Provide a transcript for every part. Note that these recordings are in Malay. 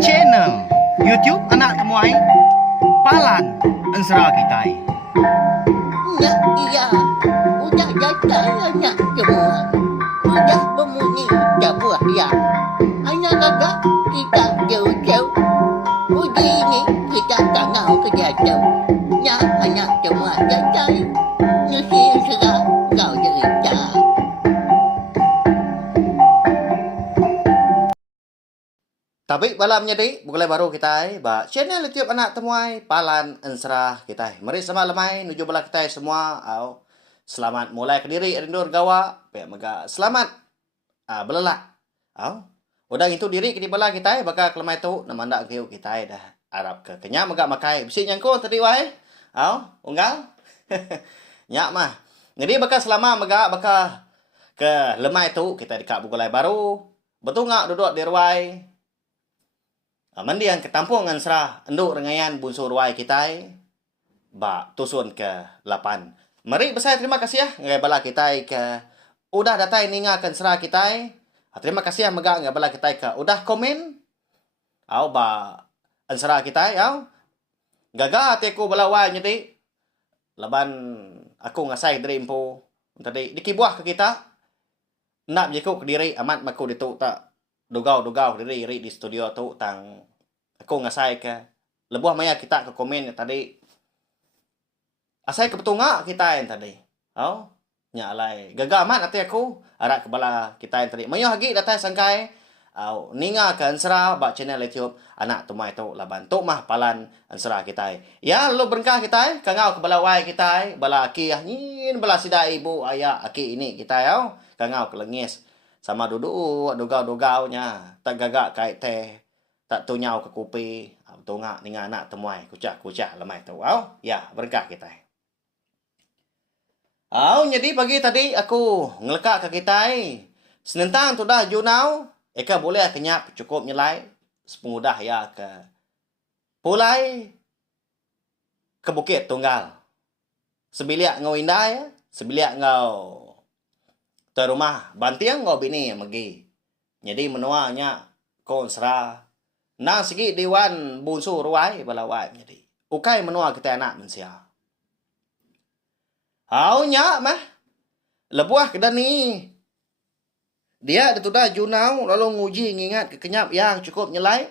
channel YouTube Anak Temuai Palan Ensera Kitai. Ya, iya. Udah datang anak semua. Udah berbunyi sebuah ya. Anak kakak kita jauh-jauh. Uji ini kita tangau ke jatuh. Ya, anak semua datang. Nusi serah kau cerita. Tapi malam jadi bukan baru kita ba channel YouTube Anak Temuai Palan Ensera kita. Mari sama lemai nuju bala kita semua au selamat mulai ke diri rindur gawa pe mega selamat belelak au udah itu diri kini bala kita bakal kelemai tu namanda keu kita dah Arab ke kenya mega makai bisi nyangko tadi wae au unggal nyak mah jadi bakal selama mega bakal ke lemai tu kita dikak bukan baru betul ngak duduk di ruai mandiang ketampung ngan serah enduk rengayan bunsur ruai kita ba tusun ke 8. Mari besar terima kasih ya ngai bala kita ke udah datai ningakan serah kita. Terima kasih ya mega ngai bala kita ke udah komen au ba ansera kita au gaga teku bala wai nyedi laban aku ngasai dari info tadi dikibuah ke kita nak jeku ke diri amat maku ditu tak dugau diri di studio tu tang aku ngasai ke lebuh maya kita ke komen tadi asai ke petunga kita yang tadi au nya alai gaga amat ati aku arak kebala kita yang tadi mayo hagi datai sangkai au ninga ke ansera ba channel YouTube Anak Temuai tu laban tu mah palan ansera kita ya lu berkah kita kangau ke bala wai kita bala aki nyin bala sida ibu ayah aki ini kita au kangau ke lengis sama duduk dugau-dugaunya tak gagak kai teh tak tunyau ke kupi tunga ninga Anak Temuai kucak lemai tu au ya berkah kita au jadi pagi tadi aku ngelekak ke kita senentang tu dah junau eka boleh kenyap cukup nyelai sepengudah ya ke pulai ke Bukit Tunggal sebiliak ngau indah ya sebiliak ngau ke rumah bantiang ngau bini magi jadi menuanya konsra nang segi dewan bunsu ruai balawai jadi ukai menua kita anak mensia au nya mah lebuah kedani dia dah junau lalu nguji ngingat ke kenyap yang cukup nyelai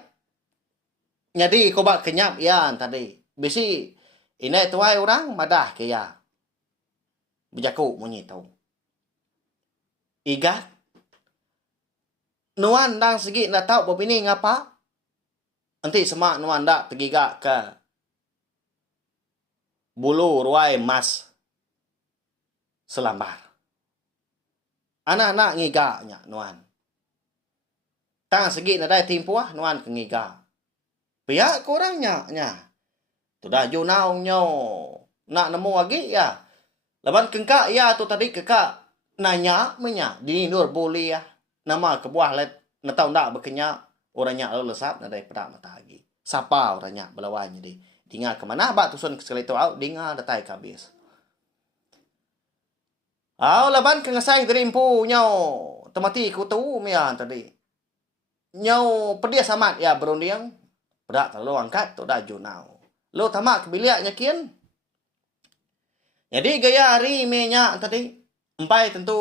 jadi kobak kenyap yang tadi bisi inai tuai orang madah ke ya berjaku munyi tau iga nuan dang segi nak tahu bini ngapa nanti semak nuan dak tegiga ke bulu ruai mas selambar anak-anak ngiganya nuan tang segi nak dai timpuah nuan ke ngiga pihak kurangnya nya tu dah junau nyo nak nemu lagi ya laban kengka ya tu tadi kekak nanya menya di nur boleh ya nama kebuah let na tahu ndak bekenya orangnya lesap na dai pada mata lagi siapa orangnya belawannya di dinga ke mana ba tusun sekali tu au dinga datai kabis au laban ke ngasai dari impu nyau temati ku tu mian tadi nyau pedia samat ya berundiang pada terlalu angkat tu dah junau lo tamak kebiliaknya kian jadi gaya hari menya tadi empai tentu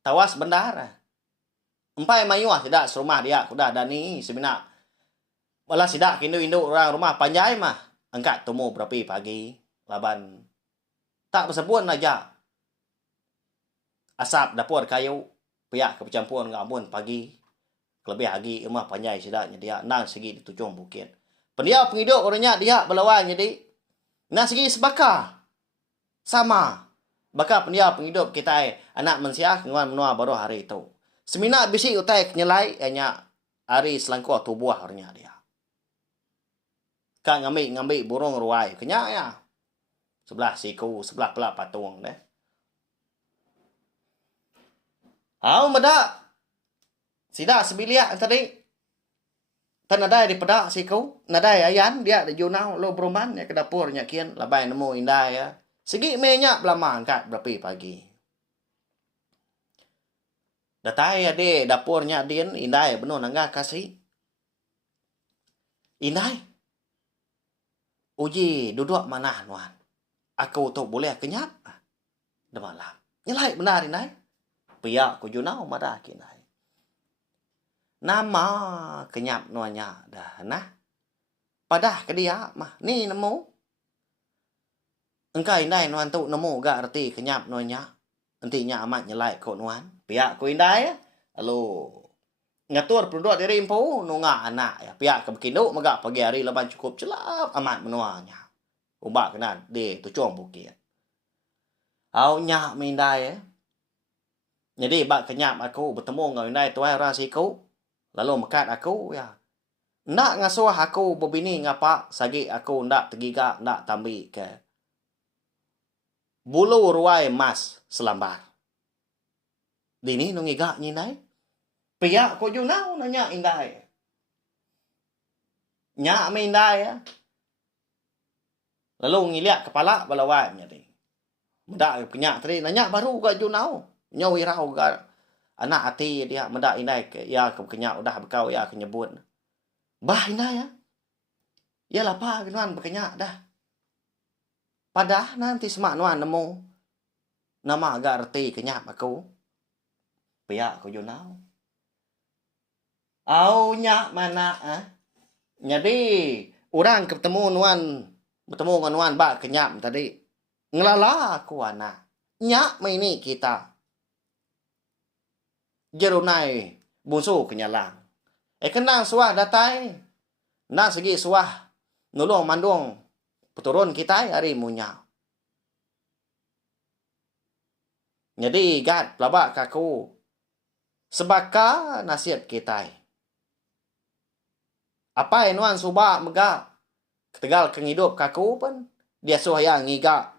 tawas bendara empai mayuah tidak serumah dia kuda dani sebenak wala sidak kindu-indu orang rumah panjai mah angkat temu berapi pagi laban tak bersebut aja asap dapur kayu pihak kepecampuran ngamun pagi lebih lagi emah panjai sidaknya dia nang segi di tujung bukit pendia penghidup orangnya dia belawan jadi nang segi sebaka sama baka pendia penghidup kita anak mensiah dengan menua baru hari itu semina bisi utai nyelai hanya hari selangkau tubuh orangnya dia kan ngambil burung ruai kenya ya sebelah siku sebelah pelak patung deh au meda sida sebiliak tadi tan ada di pedak siku nadai ayan dia di junau lo beruman ya ke dapurnya kian labai nemu indah ya segi menya belama angkat berapi pagi datai ade dapurnya din indah ya benar nangga kasih Inai, uji duduk mana nuan. Aku tu boleh kenyap. Dah malam. Nyelai benar inai. Pihak ku junau madah kinai. Nama kenyap nuanya dah nah. Padah ke dia mah. Ni nemu. Engkau inai nuan tu nemu gak arti kenyap nuanya. Entinya amat nyelai ko nuan. Pihak ku inai. Lalu ngatur penduduk diri impu nunga anak ya. Pihak ke berkinduk megak pagi hari leban cukup celap amat menuanya. Ubak kena di tucung bukit. Au nyak mindai ya. Jadi bak kenyap aku bertemu dengan indai tuai orang siku. Lalu mekat aku ya. Ndak ngasuh aku berbini ngapa sagi aku ndak tergigak ndak tambi ke. Bulu ruai emas selambar. Dini nungigak nyindai. Pihak ko junau nanya indai. Nyak mindai ya. Lalu ngiliak kepala balawai nyari. Mendak penyak tadi nanya baru gak junau. Nyawi rau gak anak hati dia mendak indai ke ya ke kenyak udah bekau ya kenyebut. Bah indai ya. Ya lapa kenuan berkenyak dah. Padah nanti semak nuan nemu. Nama agak reti kenyak aku. Pihak ko junau. Au nyak mana ah? Jadi orang ketemu nuan bertemu dengan nuan bak kenyap tadi. Ngelala aku anak. Nyak ini kita. Jerunai bunsu kenyalang. Kenang suah datai. Nak segi suah. Nulung mandung. Peturun kita hari munya. Jadi gat pelabak kaku. Sebaka nasihat kita. Apa yang nuan subak megak. Ketegal kengidup kaku pun. Dia suah yang ngigak.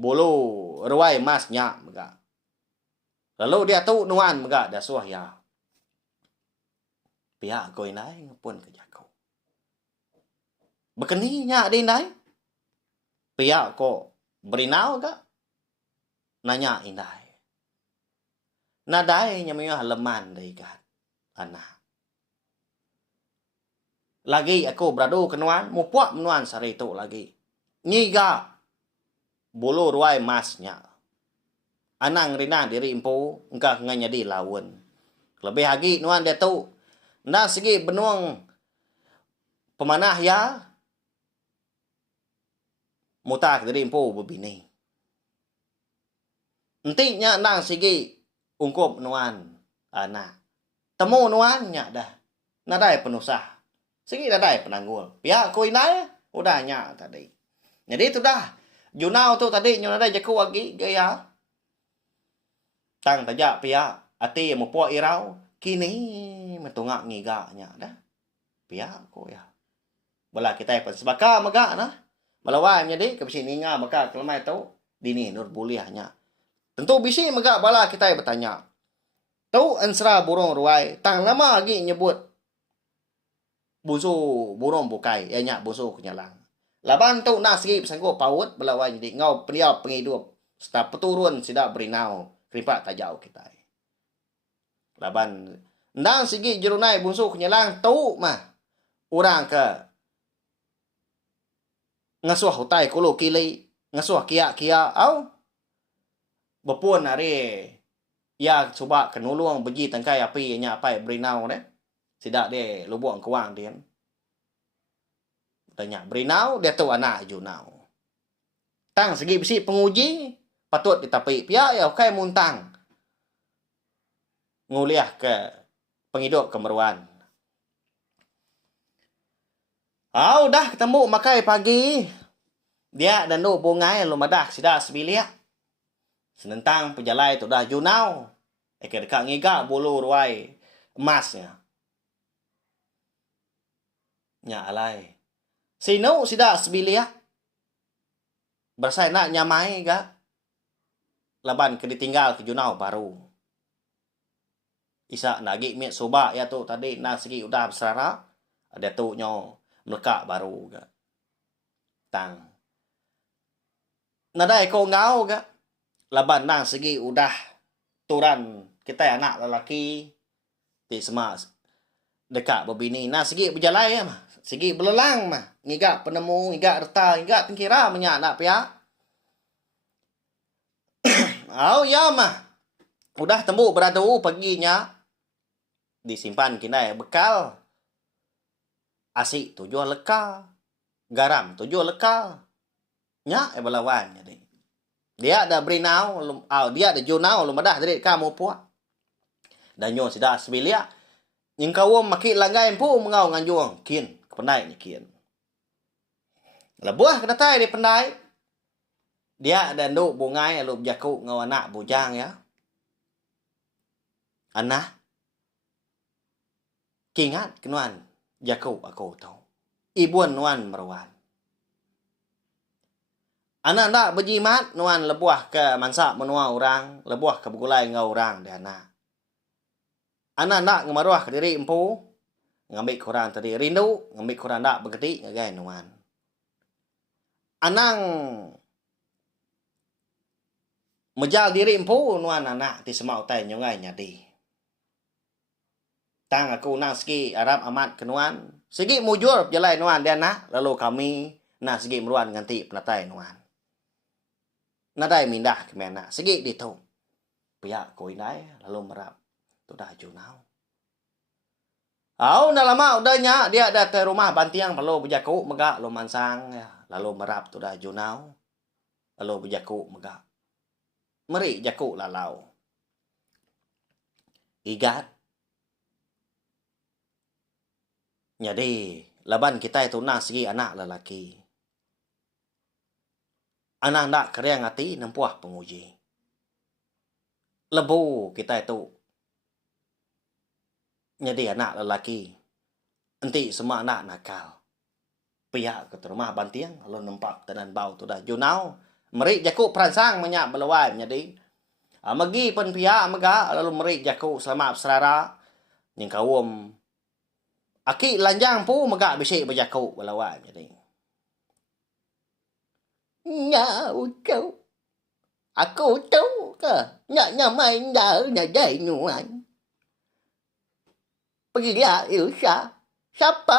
Bulu ruai emasnya megak. Lalu dia tu nuan megak dah suah ya. Pihak kau inai pun kerja kau. Bekeninya ada inai. Pihak kau berinau gak? Nanya inai. Nadai nyamanya halaman dari kat. Anak. Lagi aku beradu ke nuan. Mupuak menuan sari tu lagi. Nyiga. Bulu ruai emasnya. Anang rina diri impu, engkau nganya di lawan. Lebih lagi nuan dia tu, ndak segi benuang pemanah ya, mutak diri impu berbini. Entinya nang segi ungkup nuan anak. Temu nuannya dah, nadai penusah. Segi nadai penanggul. Pihak ku inai, udahnya tadi. Jadi itu dah, junau tu tadi nyonadai jaku lagi gaya. Tang tajak pihak ati yang mempuak irau kini mentungak ngigaknya dah pihak ko ya bala kita pun sebaka megak nah balawai menjadi ke sini nga maka kelemai tu dini nur buliahnya tentu bisi megak bala kita bertanya tu ansra burung ruai tang lama lagi nyebut busu burung bukai ya nyak busu kenyalang laban tu nak segi sanggup paut balawai jadi ngau peniap pengidup serta peturun sidak berinau kripat tajau kita. Laban ndang sigi jerunai bunsu kenyalang tu mah. Orang ke ngasuh hutai kulo kili, ngasuh kia-kia au. Bepun hari ya cuba kenulung beji tangkai api nya apai berinau ne. Sidak de lubung kuang dia. Tanya berinau dia tu anak junau. Tang segi besi penguji patut ditapi pihak ya kai muntang nguliah ke penghidup kemeruan. Dah ketemu makai pagi. Dia dan do bungai lu madak sida sebilia. Senentang pejalai tu dah junau. Dekat ngiga bulu ruai emasnya. Nya alai. Sino sida sebilia. Bersai nak nyamai ga. Laban ke ditinggal ke junau baru. Isa nagi miat soba ya tu tadi nak segi udah bersara. Ada tu nyo melekak baru ga. Tang. Nadai ko ngau ga. Laban nang segi udah turan kita anak lelaki. Ti semak dekat berbini. Nah, segi berjalan ya mah. Segi belelang mah. Ngigak penemu, ngigak reta, ngigak tengkira menyak nak pihak. Ya mah. Udah tembuk beradu paginya. Disimpan kinai bekal. Asik tujuh lekal. Garam tujuh lekal. Nya belawan jadi. Dia ada berinau, dia ada junau lumadah dari kamu puak. Dan nyo sida sebilia. Yang kau maki langgai pu mengau nganjuang kin pendai ni kin. Lebuah kena tai di pendai. Dia ada nduk bungai lu jaku ngau anak bujang ya. Anak kingat kenuan jaku aku tahu. Ibuan nuan merawan. Anak nak berjimat nuan lebuah ke mansak menua orang, lebuah ke begulai ngau orang dia anak. Anak nak ngemaruah ke diri empu, ngambil korang tadi rindu, ngambil korang nak bergedik ngagai nuan. Anang mejal diri empu nuan anak ti semau tai nyongai nyadi. Tang aku nang segi Arab amat kenuan, segi mujur jalai nuan dia anak, lalu kami nak segi meruan nganti penatai nuan. Nadai mindah ke mana, segi ditu. Pihak koi nai lalu merap. Tu dah junau. Dah lama udahnya dia ada ke rumah bantiang perlu berjaku megak lo mansang ya. Lalu merap tu dah junau. Lalu berjaku megak. Meri jaku lalau. Igat. Jadi laban kita itu nak segi anak lelaki. Anak nak keriang hati nempuah penguji. Lebu kita itu. Jadi anak lelaki. Enti semua anak nakal. Pihak ke rumah bantiang. Lalu nempak tenan bau tu dah junau. Merik jaku peransang menyak belawai. Jadi. Magi pun pihak megak. Lalu merik jaku selamat serara. Yang kawum. Aki lanjang pu megak bisik berjaku belawai. Jadi. Nya kau. Aku tahu ke. Nya main dah nyadai nuan. Pergi lihat Ilsa. Siapa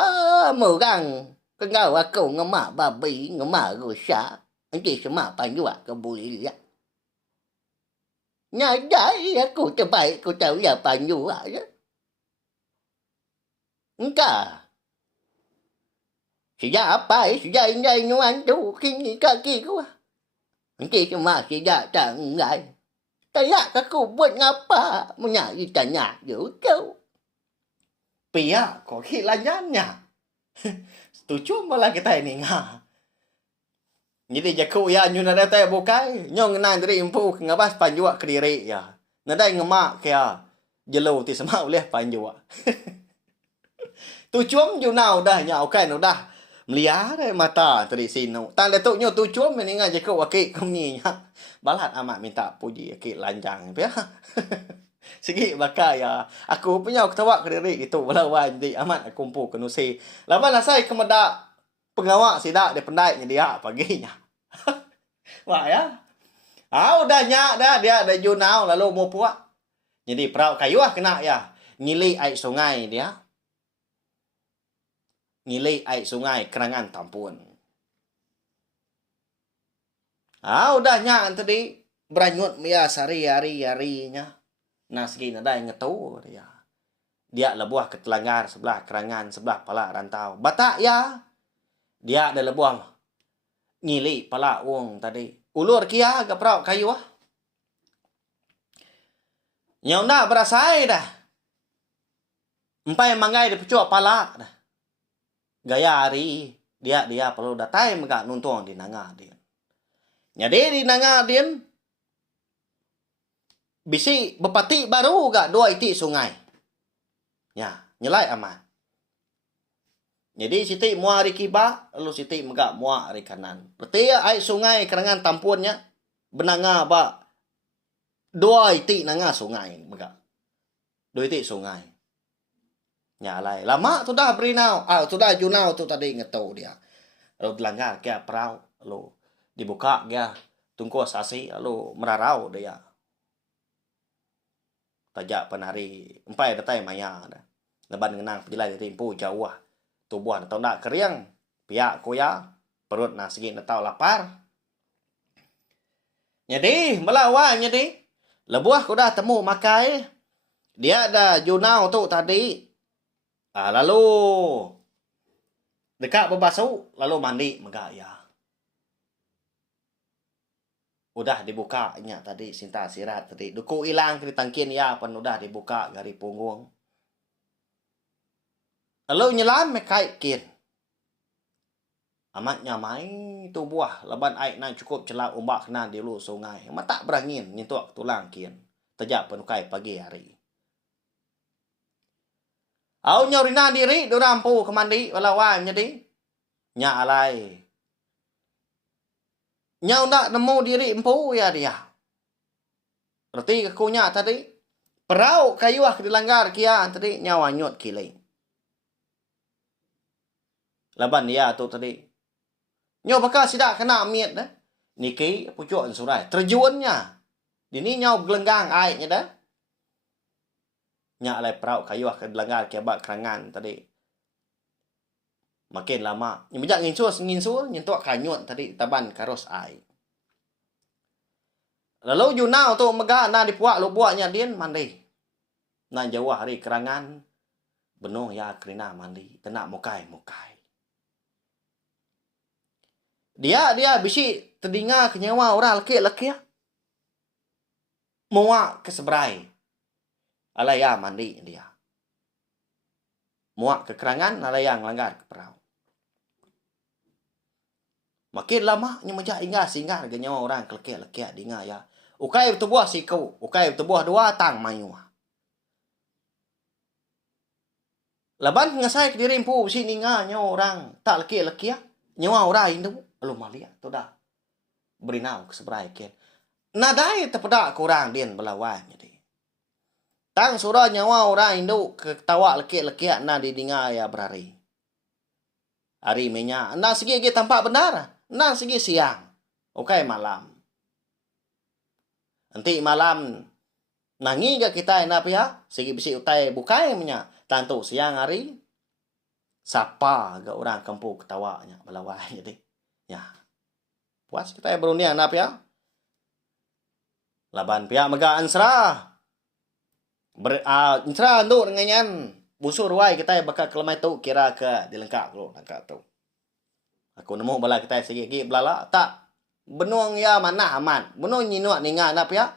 orang kengau aku ngemak babi, ngemak rusak. Nanti semua panjuak ke boleh lihat. Nyadai aku terbaik ku tahu ya panjuak je. Engkau. Sejak apa sejak indai nuan tu kini kaki ku. Nanti semua sejak tak engai. Tak aku buat ngapa menyari tanya je kau. Pihak kok hilangannya. Setuju malah kita ini ngah. Jadi jaku ya nyuna data bukai. Nyong nang dari impu ngabas panjua ke diri ya. Nadai ngemak kaya jelo ti sama oleh panjua. Tu cuam junau dah nya okai no dah. Meliar mata tadi sino. Tan letuk nyo tu cuam ni ngah jaku wakik kami nya. Balat amat minta puji akik lanjang ya. Segi bakal ya. Aku punya aku tawak ke diri itu. Walawan di amat kumpul ke nusi. Laban asai kemedak pengawak sidak dia pendai dia paginya. Wah ya. Udah nyak dah dia ada junau lalu mau puak. Jadi perahu kayu kena ya. Ngili air sungai dia. Ngili air sungai kerangan tampun. Udah nyak tadi beranyut ya hari-harinya. Nah segi nadai ngetu dia. Dia lebuah ke telanggar sebelah kerangan sebelah pala rantau. Batak ya. Dia ada lebuah ngili pala wong tadi. Ulur kia ke perahu kayu Nyau nak berasai dah. Empai mangai di pecuak pala dah. Gaya hari dia perlu datai megak nuntung di nanga dia. Jadi di nanga dia bisi bepati baru gak dua iti sungai. Ya, nyelai aman. Jadi Siti muah hari kiba, lalu Siti megak muah hari kanan. Berarti air sungai kerangan tampunnya benanga ba dua iti nanga sungai megak. Dua iti sungai. Nyalai. Lama tu dah berinau. Tu dah junau tu tadi ngetau dia. Lalu belanggar kia perahu, lalu dibuka dia tungku sasi, lalu merarau dia. Tajak penari empai datai maya dah. Leban ngenang penjelai rimpu jauh. Tubuh na tau nak keriang. Pihak kuya. Perut na segi na tau lapar. Jadi, melawan jadi. Lebuah ku dah temu makai. Dia dah junau tu tadi. Lalu dekat berbasuh. Lalu mandi megaya. Udah dibuka nya tadi Sinta sirat tadi. Duku hilang kiri tangkin ya pun udah dibuka dari punggung. Lalu nyelam mekai kin. Amat nyamai tu buah leban air nan cukup celak ombak kena di hulu sungai. Amat tak berangin nyentuh tulang kin. Tejak penukai pagi hari. Au nyorina diri dorang pu kemandi walawan jadi. Nya alai. Nyau nak nemu diri empu ya dia. Berarti kekunya tadi. Perau kayu ah dilanggar kia tadi nyawa nyut kilai. Laban dia tu tadi. Nyau bakal sidak kena miet dah. Niki pucuk surai. Terjunnya. Dini nyau gelenggang airnya dah. Nyak alai perau kayu ah dilanggar kia bak kerangan tadi. Makin lama. Yang bijak nginsul, nyentuh kanyut tadi taban karus air. Lalu junau tu megah na dipuak lu buaknya din mandi. Na jauh hari kerangan. Benuh ya kerina mandi. Tenak mukai. Dia bisi terdengar kenyawa orang laki-laki. Muak ke seberai. Alaya mandi dia. Muak ke kerangan, alaya ngelanggar ke perau. Makin lama nya majak ingat singgah ganya orang kelekek-lekek dinga ya. Ukai bertubuh siku, ukai bertubuh dua tang mayu. Laban ngasai ke diri empu sini nya orang tak lekek-lekek nyawa orang Hindu belum malia tu dah. Berinau ke seberai ken. Nadai terpedak kurang din belawan jadi. Tang surah nyawa orang Hindu ketawa lekek-lekek na di dinga ya berhari. Hari minyak na segi tampak benar. Nah, segi siang. Okai malam. Nanti malam. Nangi ke kita apa ya? Segi bisi utai bukai minyak. Tantu siang hari. Sapa ke orang kampung ketawanya. Belawai jadi. Ya. Puas kita berunian apa ya? Laban pihak mega ansra. Ansra untuk dengan busur wai kita bakal kelemai tu kira ke dilengkap lo. Langkap tu. Aku nemu bala kita segi belala tak benuang ya mana aman benuang nyinuak ninga nap ya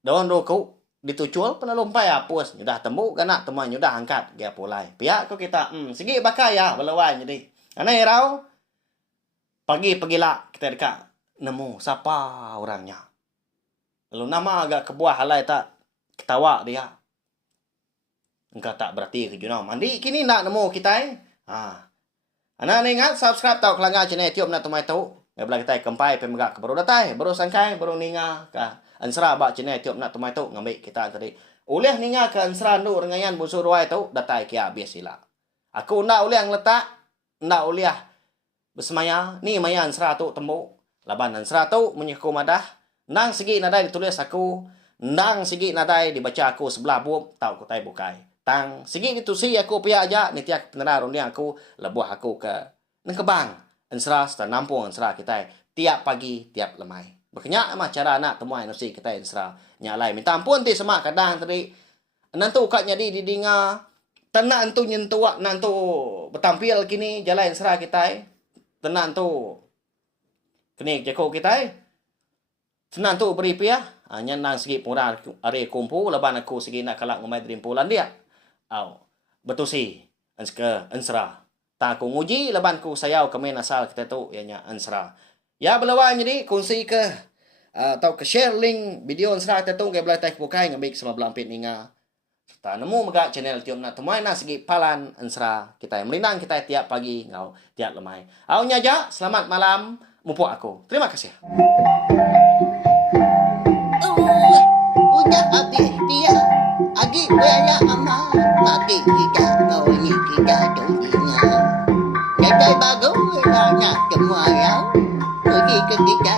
daun roku ditucul pelalompai apus nyudah temu kana teman nyudah angkat dia pulai pihak ko kita segi bakai ya belawan jadi ana irau pagi-pagi kita dekat nemu siapa orangnya lalu nama agak kebuah halai tak ketawa dia engkau tak berarti ke junau mandi kini nak nemu kita Ana ingat subscribe tau kelanggar channel YouTube na tumai tau. Ngabla kita kempai pemegak ke baru datai, baru sangkai, baru ninga ka ansra ba channel YouTube na tumai tau ngambil kita tadi. Oleh ninga ke ansra ndu rengayan busur ruai tau datai kia habis sila. Aku ndak oleh yang letak, ndak oleh bersemaya ni maya ansra tu temu. Laban ansra tu menyeku madah, nang segi nadai ditulis aku, nang segi nadai dibaca aku sebelah buuk tau kutai bukai. Tang segi itu si aku pihak aja ni tiak penerar ni aku lebuah aku ke nengkebang ensra sta nampung ensra kita tiap pagi tiap lemai berkenyak mah cara anak temuai nasi kita ensra nyalai minta ampun ti semak kadang tadi nantu kat jadi di dinga tenak antu nyentuak nantu bertampil kini jalan ensra kita tenak antu kini jeko kita tenak antu beri pia nang segi pura are kumpu leban aku segi nak kalak ngomai drimpulan dia betul si ensra tak aku nguji leban ku sayau kemen asal kita tu ianya ensra ya belawan jadi kongsi ke atau ke share link video ensra kita tu ke belah tak bukai ngambil sama belampit ninga tak nemu megak channel tiom nak tumai na segi palan ensra kita melinang kita tiap pagi ngau tiap lemai au nyaja selamat malam mumpuk aku terima kasih Udah habis dia Agi banyak amat Mati kita kau ini kita tunggunya Jadi bagus Nak semua ya Pergi ke kita